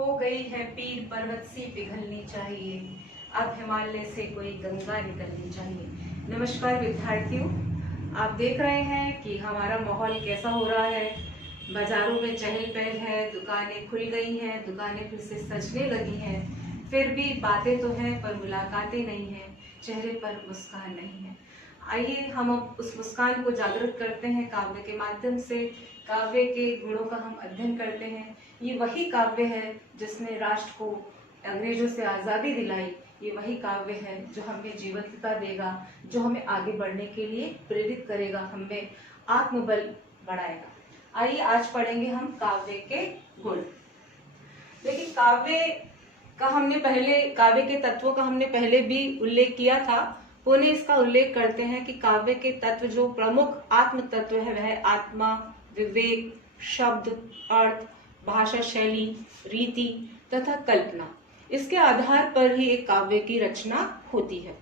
हो गई है पीर पर्वत सी पिघलनी चाहिए, अब हिमालय से कोई गंगा निकलनी चाहिए। नमस्कार विद्यार्थियों, आप देख रहे हैं कि हमारा माहौल कैसा हो रहा है। बाजारों में चहल पहल है, दुकानें खुल गई हैं, दुकानें फिर से सजने लगी हैं। फिर भी बातें तो हैं पर मुलाकातें नहीं हैं, चेहरे पर मुस्कान नहीं है। आइए हम अब उस मुस्कान को जागृत करते हैं काव्य के माध्यम से। काव्य के गुणों का हम अध्ययन करते हैं। ये वही काव्य है जिसने राष्ट्र को अंग्रेजों से आज़ादी दिलाई। ये वही काव्य है जो हमें जीवंतता देगा, जो हमें आगे बढ़ने के लिए प्रेरित करेगा, हमें आत्मबल बढ़ाएगा। आइए आज पढ़ेंगे हम काव्य के गुण। देखिए काव्य के तत्वों का हमने पहले भी उल्लेख किया था। पुनः इसका उल्लेख करते हैं कि काव्य के तत्व जो प्रमुख आत्म तत्व है वह आत्मा, विवेक, शब्द, अर्थ, भाषा शैली, रीति तथा कल्पना, इसके आधार पर ही एक काव्य की रचना होती है।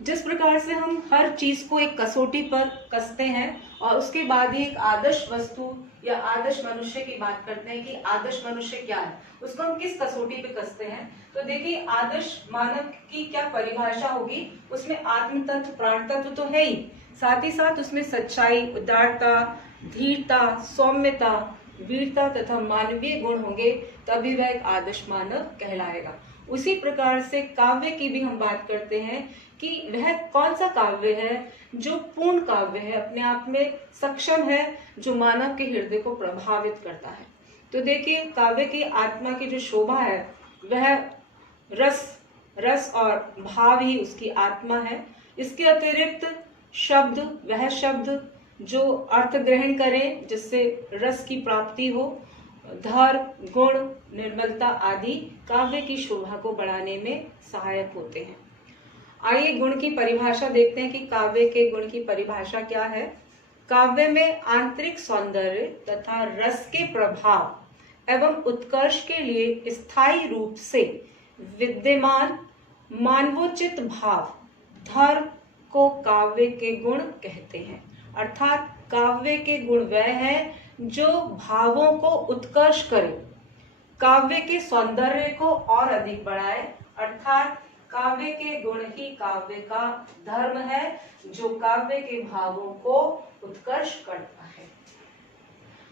जिस प्रकार से हम हर चीज को एक कसौटी पर कसते हैं और उसके बाद ही एक आदर्श वस्तु या आदर्श मनुष्य की बात करते हैं कि आदर्श मनुष्य क्या है, उसको हम किस कसौटी पे कसते हैं। तो देखिए आदर्श मानव की क्या परिभाषा होगी, उसमें आत्म तत्व, प्राण तत्व तो है ही, साथ ही साथ उसमें सच्चाई, उदारता, धीरता, सौम्यता, वीरता तथा मानवीय गुण होंगे, तभी वह एक आदर्श मानव कहलाएगा। उसी प्रकार से काव्य की भी हम बात करते हैं कि वह कौन सा काव्य है जो पूर्ण काव्य है, अपने आप में सक्षम है, जो मानव के हृदय को प्रभावित करता है। तो देखिए काव्य की आत्मा की जो शोभा है वह रस और भाव ही उसकी आत्मा है। इसके अतिरिक्त शब्द, वह शब्द जो अर्थ ग्रहण करें, जिससे रस की प्राप्ति हो, धर्म, गुण, निर्मलता आदि काव्य की शोभा को बढ़ाने में सहायक होते हैं। आइए गुण की परिभाषा देखते हैं कि काव्य के गुण की परिभाषा क्या है। काव्य में आंतरिक सौंदर्य तथा रस के प्रभाव एवं उत्कर्ष के लिए स्थायी रूप से विद्यमान मानवोचित भाव, धर्म को काव्य के गुण कहते हैं। अर्थात काव्य के गुण वह है जो भावों को उत्कर्ष करे, काव्य के सौंदर्य को और अधिक बढ़ाए। अर्थात काव्य के गुण ही काव्य का धर्म है, जो काव्य के भावों को उत्कर्ष करता है।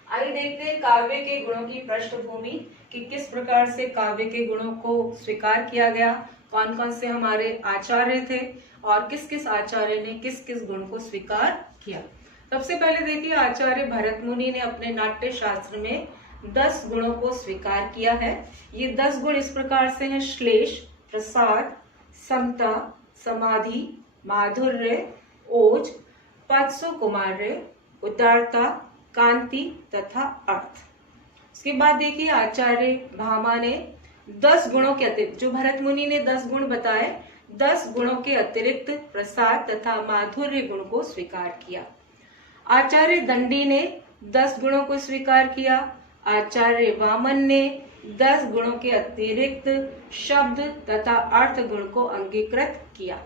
आइए देखते हैं काव्य के गुणों की पृष्ठभूमि कि किस प्रकार से काव्य के गुणों को स्वीकार किया गया, कौन कौन से हमारे आचार्य थे और किस किस आचार्य ने किस किस गुण को स्वीकार किया। सबसे पहले देखिए आचार्य भरत मुनि ने अपने नाट्य शास्त्र में 10 गुणों को स्वीकार किया है। ये 10 गुण इस प्रकार से हैं: श्लेष, प्रसाद, समता, समाधि, माधुर्य, ओज, पद सुकुमार्य, उदारता, कांति तथा अर्थ। इसके बाद देखिए आचार्य भामा ने 10 गुणों के अतिरिक्त, जो भरत मुनि ने 10 गुण बताए, 10 गुणों के अतिरिक्त प्रसाद तथा माधुर्य गुण को स्वीकार किया। आचार्य दंडी ने 10 गुणों को स्वीकार किया। आचार्य वामन ने 10 गुणों के अतिरिक्त शब्द तथा अर्थ गुण को अंगीकृत किया।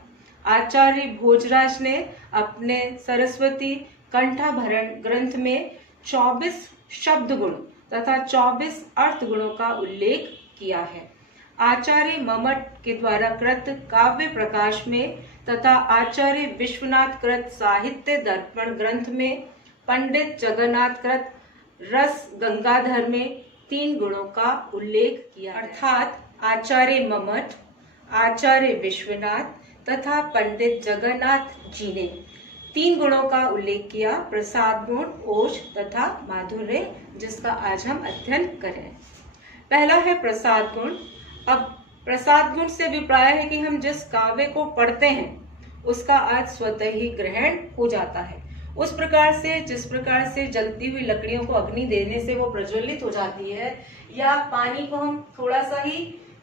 आचार्य भोजराज ने अपने सरस्वती कंठाभरण ग्रंथ में 24 शब्द गुण तथा 24 अर्थ गुणों का उल्लेख किया है। आचार्य मम्मट के द्वारा कृत काव्य प्रकाश में तथा आचार्य विश्वनाथ कृत साहित्य दर्पण ग्रंथ में, पंडित जगन्नाथ कृत रस गंगाधर में 3 गुणों का उल्लेख किया। अर्थात आचार्य मम्मट, आचार्य विश्वनाथ तथा पंडित जगन्नाथ जी ने 3 गुणों का उल्लेख किया: प्रसाद गुण, ओज तथा माधुर्य, जिसका आज हम अध्ययन करें। पहला है प्रसाद गुण। अब प्रसाद गुण से अभिप्राय है कि हम जिस काव्य को पढ़ते हैं उसका अर्थ स्वतः ही ग्रहण हो जाता है। उस प्रकार से जिस प्रकार से जलती हुई लकड़ियों को अग्नि देने से वो प्रज्वलित हो जाती है, या पानी को हम थोड़ा सा ही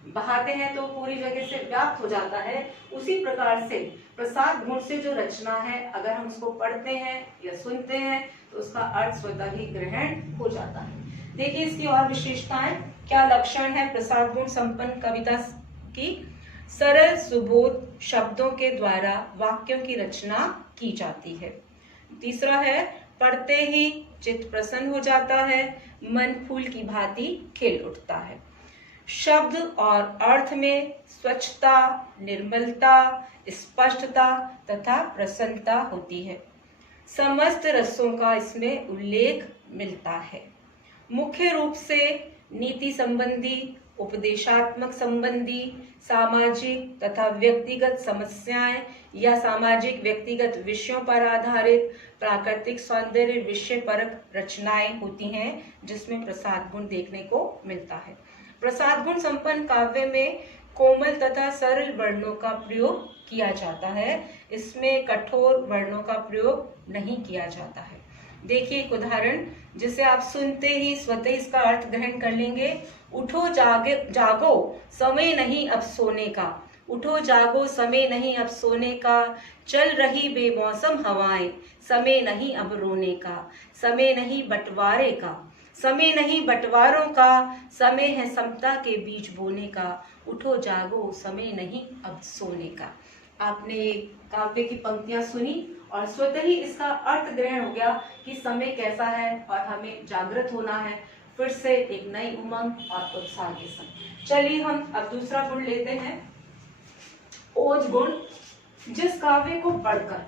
बहाते हैं तो पूरी जगह से व्याप्त हो जाता है, उसी प्रकार से प्रसाद गुण से जो रचना है, अगर हम उसको पढ़ते हैं या सुनते हैं तो उसका अर्थ स्वतः ही ग्रहण हो जाता है। देखिए इसकी और विशेषताएं, क्या लक्षण है प्रसाद गुण संपन्न कविता की। सरल सुबोध शब्दों के द्वारा वाक्यों की रचना की जाती है। तीसरा है पढ़ते ही चित्त प्रसन्न हो जाता है, मन फूल की भांति खिल उठता है। शब्द और अर्थ में स्वच्छता, निर्मलता, स्पष्टता तथा प्रसन्नता होती है। समस्त रसों का इसमें उल्लेख मिलता है। मुख्य रूप से नीति संबंधी, उपदेशात्मक संबंधी, सामाजिक तथा व्यक्तिगत समस्याएं या सामाजिक व्यक्तिगत विषयों पर आधारित प्राकृतिक सौंदर्य विषय परक रचनाएं होती हैं, जिसमें प्रसाद गुण देखने को मिलता है। प्रसाद गुण संपन्न काव्य में कोमल तथा सरल वर्णों का प्रयोग किया जाता है। इसमें कठोर वर्णों का प्रयोग नहीं किया जाता है। देखिए एक उदाहरण, जिसे आप सुनते ही स्वतः इसका अर्थ ग्रहण कर लेंगे। उठो जागो समय नहीं अब सोने का, उठो जागो समय नहीं अब सोने का, चल रही बेमौसम हवाएं, समय नहीं अब रोने का, समय नहीं बंटवारे का, समय नहीं बंटवारों का, समय है समता के बीज बोने का, उठो जागो समय नहीं अब सोने का। आपने काव्य की पंक्तियां सुनी और स्वतः ही इसका अर्थ ग्रहण हो गया कि समय कैसा है और हमें जागृत होना है, फिर से एक नई उमंग और उत्साह के संग। चलिए हम अब दूसरा गुण लेते हैं, ओज गुण। जिस काव्य को पढ़कर,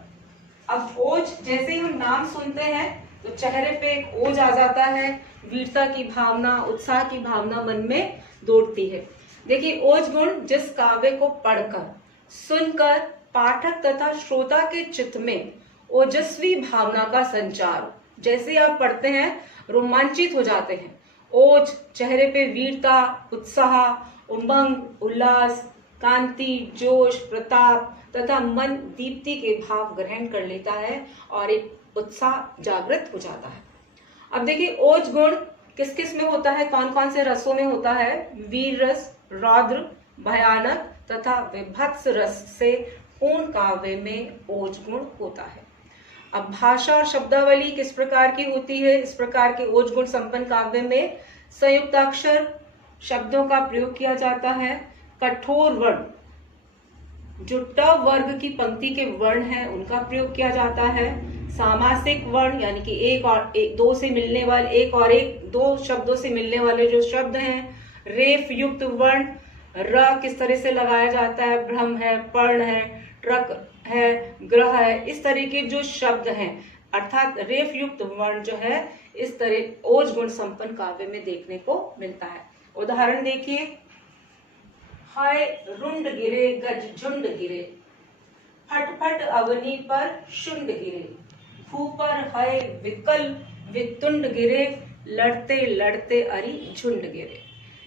अब ओज जैसे ही हम नाम सुनते हैं तो चेहरे पे एक ओज आ जाता है, वीरता की भावना, उत्साह की भावना मन में दौड़ती है। देखिए ओज गुण, जिस काव्य को पढ़कर, सुनकर पाठक तथा श्रोता के चित्त में ओजस्वी भावना का संचार, जैसे आप पढ़ते हैं रोमांचित हो जाते हैं। ओज, चेहरे पे वीरता, उत्साह, उमंग, उल्लास, कांति, जोश, प्रताप तथा मन दीप्ति के भाव ग्रहण कर लेता है और एक उत्साह जागृत हो जाता है। अब देखिए ओज गुण किस किस में होता है, कौन कौन से रसों में होता है। वीर रस, रौद्र, भयानक तथा विभत्स रस से पूर्ण काव्य में ओज गुण होता है। अब भाषा और शब्दावली किस प्रकार की होती है। इस प्रकार के ओज गुण संपन्न काव्य में संयुक्ताक्षर शब्दों का प्रयोग किया जाता है। कठोर वर्ण, जो ट वर्ग की पंक्ति के वर्ण हैं, उनका प्रयोग किया जाता है। सामासिक वर्ण, यानी कि एक और एक, दो से मिलने वाले, एक और एक, दो शब्दों से मिलने वाले जो शब्द हैं। रेफ युक्त वर्ण, र किस तरह से लगाया जाता है, भ्रम है, पर्ण है, ट्रक है, ग्रह है, इस तरह के जो शब्द हैं, अर्थात रेफ युक्त वर्ण जो है, इस तरह ओज गुण संपन्न काव्य में देखने को मिलता है। उदाहरण देखिए, हाय रुंड गिरे गज झुंड गिरे, फटफट अवनी पर शुंड गिरे, भू पर हाय विकल वितुंड गिरे, लड़ते लड़ते अरि झुंड गिरे।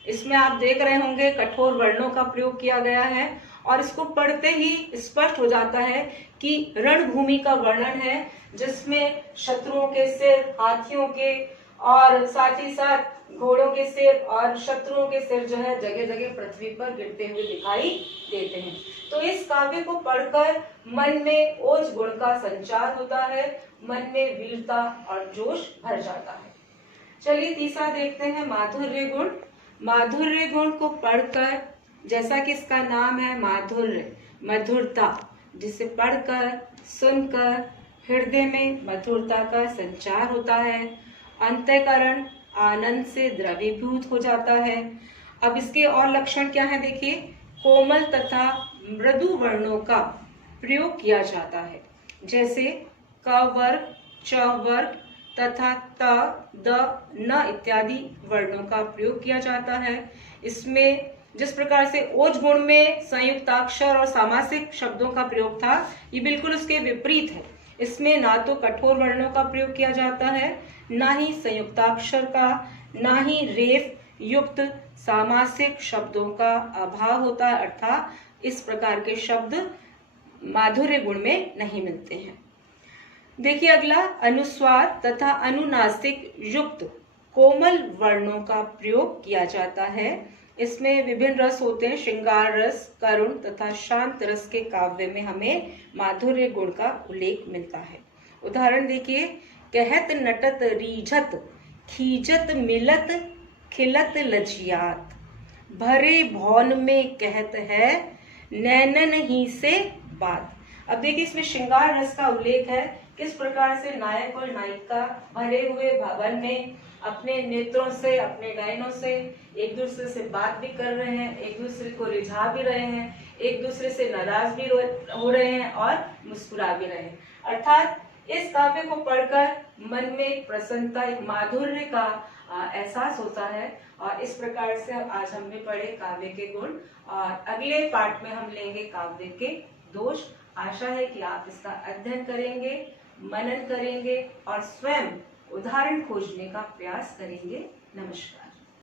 इसमें आप देख रहे होंगे कठोर वर्णों का प्रयोग किया गया है और इसको पढ़ते ही स्पष्ट हो जाता है कि रणभूमि का वर्णन है, जिसमें शत्रुओं के सिर, हाथियों के और साथ ही साथ घोड़ों के सिर और शत्रुओं के सिर जो है जगह जगह पृथ्वी पर गिरते हुए दिखाई देते हैं। तो इस काव्य को पढ़कर मन में ओज गुण का संचार होता है, मन में वीरता और जोश भर जाता है। चलिए तीसरा देखते हैं, माधुर्य गुण। माधुर्य गुण को पढ़कर, जैसा कि इसका नाम है माधुर्य, मधुरता, जिसे पढ़कर सुनकर हृदय में मधुरता का संचार होता है। अंतःकरण आनंद से द्रवीभूत हो जाता है। अब इसके और लक्षण क्या है, देखिए, कोमल तथा मृदु वर्णों का प्रयोग किया जाता है, जैसे क वर्ग, च वर्ग तथा त, द, न इत्यादि वर्णों का प्रयोग किया जाता है। इसमें जिस प्रकार से ओज गुण में संयुक्ताक्षर और सामासिक शब्दों का प्रयोग था, ये बिल्कुल उसके विपरीत है। इसमें ना तो कठोर वर्णों का प्रयोग किया जाता है, ना ही संयुक्ताक्षर का, ना ही रेफ युक्त सामासिक शब्दों का अभाव होता है, अर्थात इस प्रकार के शब्द माधुर्य गुण में नहीं मिलते हैं। देखिए अगला, अनुस्वार तथा अनुनासिक युक्त कोमल वर्णों का प्रयोग किया जाता है। इसमें विभिन्न रस होते हैं, श्रृंगार रस, करुण तथा शांत रस के काव्य में हमें माधुर्य गुण का उल्लेख मिलता है। उदाहरण देखिए, कहत नटत रीझत, खींचत मिलत खिलत लजियात, भरे भौन में कहत है नैनन ही से बात। अब देखिए इसमें श्रृंगार रस का उल्लेख है, किस प्रकार से नायक और नायिका भरे हुए भवन में अपने नेत्रों से, अपने नयनों से एक दूसरे से बात भी कर रहे हैं, एक दूसरे को रिझा भी रहे हैं, एक दूसरे से नाराज भी हो रहे हैं और मुस्कुरा भी रहे हैं। अर्थात इस काव्य को पढ़कर मन में एक प्रसन्नता, एक माधुर्य का एहसास होता है। और इस प्रकार से आज हमने पढ़े काव्य के गुण, और अगले पाठ में हम लेंगे काव्य के दोष। आशा है कि आप इसका अध्ययन करेंगे, मनन करेंगे और स्वयं उदाहरण खोजने का प्रयास करेंगे। नमस्कार।